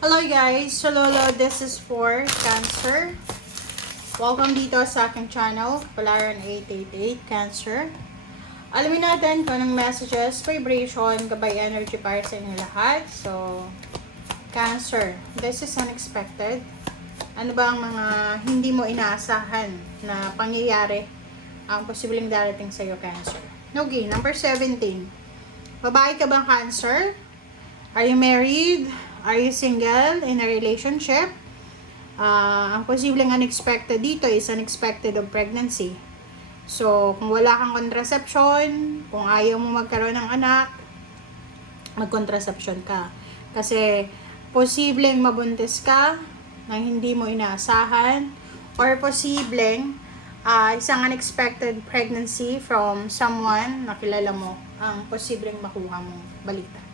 Hello guys! So Lolo, this is for Cancer. Welcome dito sa aking channel, Polaran 888 Cancer. Alamin natin kung anong messages, vibration, gabay energy para sa inyo lahat. So, Cancer, this is unexpected. Ano ba ang mga hindi mo inaasahan na pangyayari ang posibleng darating sa iyo, Cancer? Okay, number 17. Babae ka bang Cancer? Are you married? Are you single in a relationship? Ang posibleng unexpected dito is unexpected of pregnancy. So, kung wala kang contraception, kung ayaw mo magkaroon ng anak, mag-contraception ka. Kasi, posibleng mabuntis ka na hindi mo inaasahan, or posibleng isang unexpected pregnancy from someone na kilala mo ang posibleng makuha mong balita.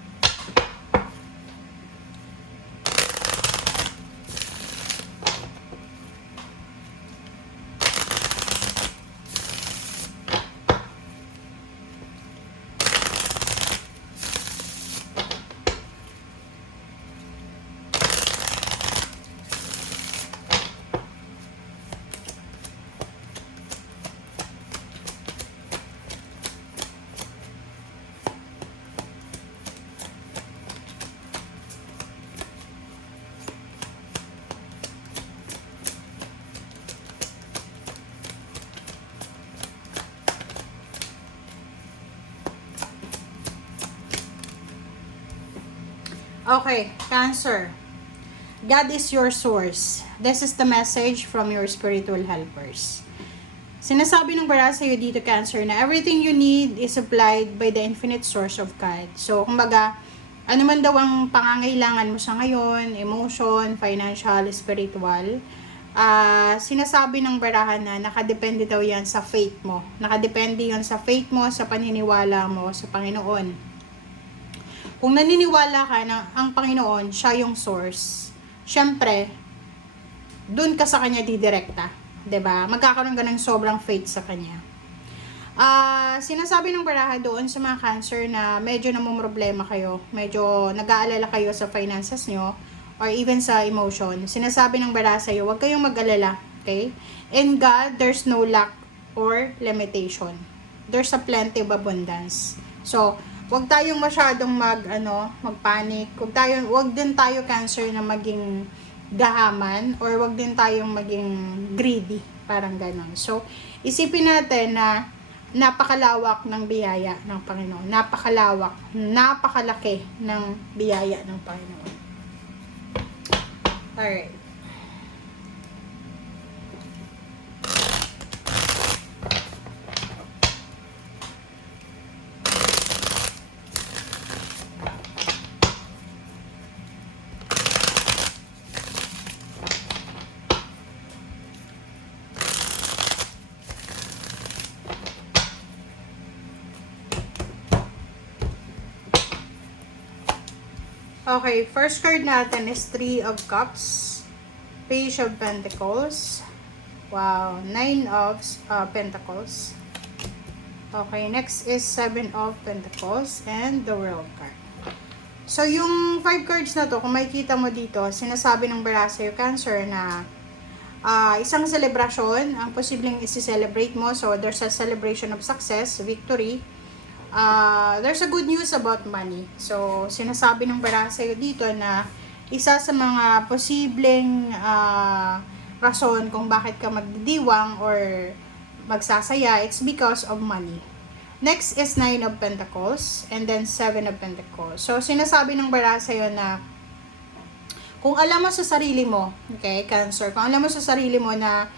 Okay, Cancer. God is your source. This is the message from your spiritual helpers. Sinasabi ng bara sa'yo dito, Cancer, na everything you need is supplied by the infinite source of God. So, kumbaga, ano man daw ang pangangailangan mo sa ngayon, emotion, financial, spiritual, sinasabi ng barahan na nakadepende daw yan sa faith mo. Nakadepende yan sa faith mo, sa paniniwala mo sa Panginoon. Kung naniniwala ka na ang Panginoon, siya yung source, syempre, dun ka sa Kanya didirekta. 'Di ba? Magkakaroon ka ng sobrang faith sa Kanya. Sinasabi ng baraha doon sa mga Cancer na medyo namumroblema kayo, medyo nag-aalala kayo sa finances nyo, or even sa emotion. Sinasabi ng baraha sa'yo, huwag kayong mag-alala. Okay? In God, there's no lack or limitation. There's a plenty of abundance. So, wag tayong masyadong magpanic. Wag din tayo Cancer na maging gahaman, or wag din tayong maging greedy, parang ganon. So, isipin natin na napakalawak ng biyaya ng Panginoon. Napakalaki ng biyaya ng Panginoon. Alright. Okay, first card natin is 3 of Cups, Page of Pentacles, wow, 9 of Pentacles. Okay, next is 7 of Pentacles, and the World card. So, yung 5 cards na to, kung makikita mo dito, sinasabi ng bara sa'yo, Cancer, na isang celebration, ang posibleng isi-celebrate mo. So, there's a celebration of success, victory. There's a good news about money. So, sinasabi ng bara sa'yo dito na isa sa mga posibleng rason kung bakit ka magdidiwang or magsasaya, it's because of money. Next is 9 of Pentacles, and then 7 of Pentacles. So, sinasabi ng bara sa'yo na kung alam mo sa sarili mo, okay, Cancer, kung alam mo sa sarili mo na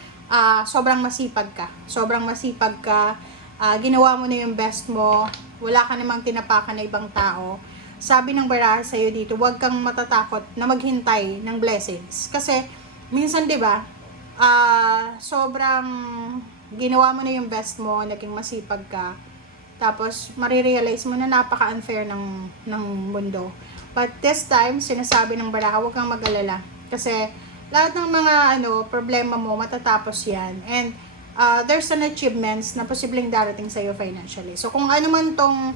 sobrang masipag ka, ginawa mo na yung best mo, wala ka namang tinapakan na ibang tao, sabi ng baraha sa'yo dito, huwag kang matatakot na maghintay ng blessings. Kasi, minsan, di ba, sobrang ginawa mo na yung best mo, naging masipag ka, tapos, marirealize mo na napaka-unfair ng mundo. But this time, sinasabi ng baraha, huwag kang mag-alala. Kasi, lahat ng mga problema mo, matatapos yan. And, there's an achievements na posibleng darating sa iyo financially. So, kung ano man tong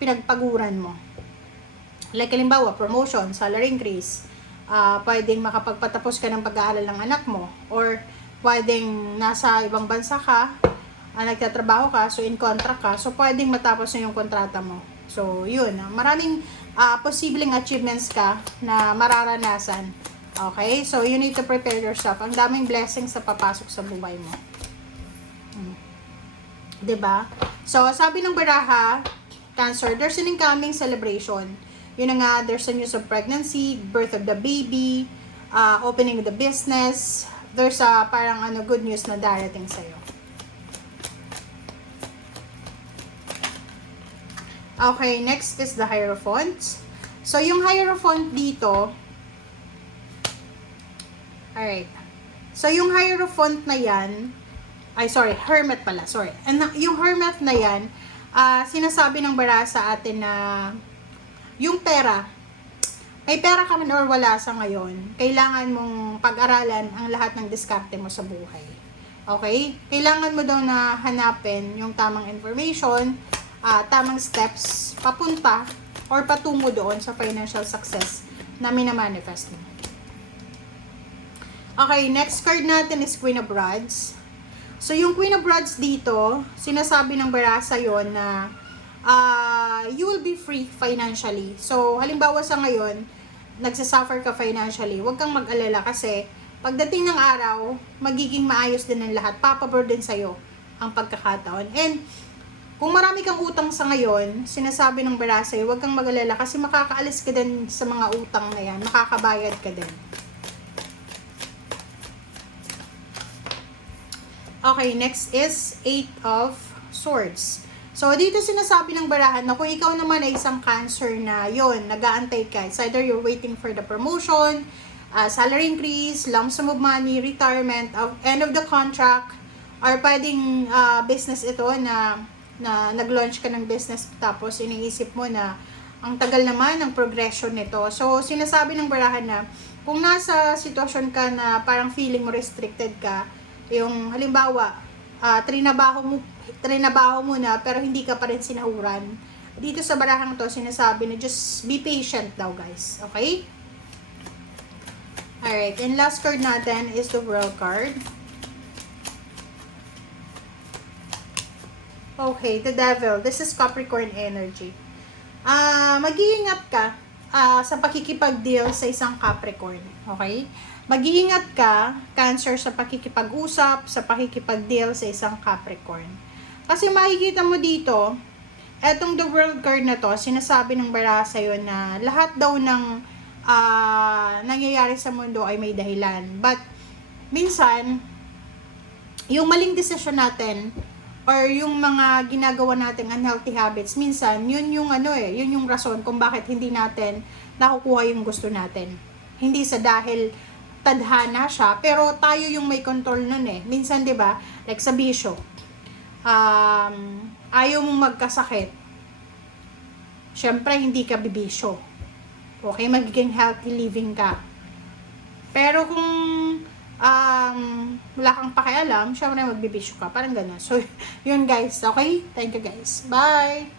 pinagpaguran mo, Like halimbawa, promotion, salary increase, pwedeng makapagpatapos ka ng pag-aaral ng anak mo, or pwedeng nasa ibang bansa ka, nagtatrabaho ka, so in contract ka, so pwedeng matapos na yung kontrata mo. So, yun. Maraming posibleng achievements ka na mararanasan. Okay? So, you need to prepare yourself. Ang daming blessings sa papasok sa buhay mo. 'Di ba? So, sabi ng baraha, Cancer, there's an incoming celebration. Yun na nga, there's a news of pregnancy, birth of the baby, opening of the business. There's a parang good news na darating sa'yo. Okay, next is the Hierophant. So, yung Hierophant dito, alright. So, yung Hierophant na yan, Hermit pala, sorry. And yung Hermit na yan, sinasabi ng bara sa atin na yung pera, may pera ka man or wala sa ngayon, kailangan mong pag-aralan ang lahat ng diskarte mo sa buhay. Okay? Kailangan mo daw na hanapin yung tamang information, tamang steps, papunta or patungo doon sa financial success na minamanifest mo. Okay, next card natin is Queen of Rods. So, yung Queen of Rods dito, sinasabi ng barasa yon na you will be free financially. So, halimbawa sa ngayon, nagsasuffer ka financially, huwag kang mag-alala kasi pagdating ng araw, magiging maayos din ang lahat. Papabor din sa'yo ang pagkakataon. And, kung marami kang utang sa ngayon, sinasabi ng barasa, huwag kang mag-alala kasi makakaalis ka din sa mga utang na yan, makakabayad ka din. Okay, next is 8 of Swords. So, dito sinasabi ng barahan na kung ikaw naman ay isang Cancer na yun, nag-aantay ka. It's either you're waiting for the promotion, salary increase, lump sum of money, retirement, end of the contract, or pwedeng business ito na nag-launch ka ng business tapos iniisip mo na ang tagal naman ng progression nito. So, sinasabi ng barahan na kung nasa sitwasyon ka na parang feeling mo restricted ka, yung halimbawa, trinabaho mo na pero hindi ka pa rin sinahuran. Dito sa barahang to, sinasabi na just be patient daw, guys. Okay? Alright, and last card natin is the World card. Okay, the Devil. This is Capricorn energy. Mag-iingat ka sa pakikipag-deal sa isang Capricorn. Okay? Mag-iingat ka, Cancer, sa pakikipag-usap, sa pakikipag-deal sa isang Capricorn. Kasi makikita mo dito, etong the World card na to, sinasabi ng bara sa'yo na lahat daw ng nangyayari sa mundo ay may dahilan. But, minsan, yung maling desisyon natin, or yung mga ginagawa nating unhealthy habits, minsan, yun yung yun yung rason kung bakit hindi natin nakukuha yung gusto natin. Hindi sa dahil tadhana siya, pero tayo yung may control nun eh. Minsan, 'di ba? Like sa bisyo. Ayaw mong magkasakit. Syempre, hindi ka bibisyo. Okay, magiging healthy living ka. Pero kung wala kang pakialam, syempre magbibisyo ka. Parang gano'n. So, yun guys. Okay? Thank you guys. Bye!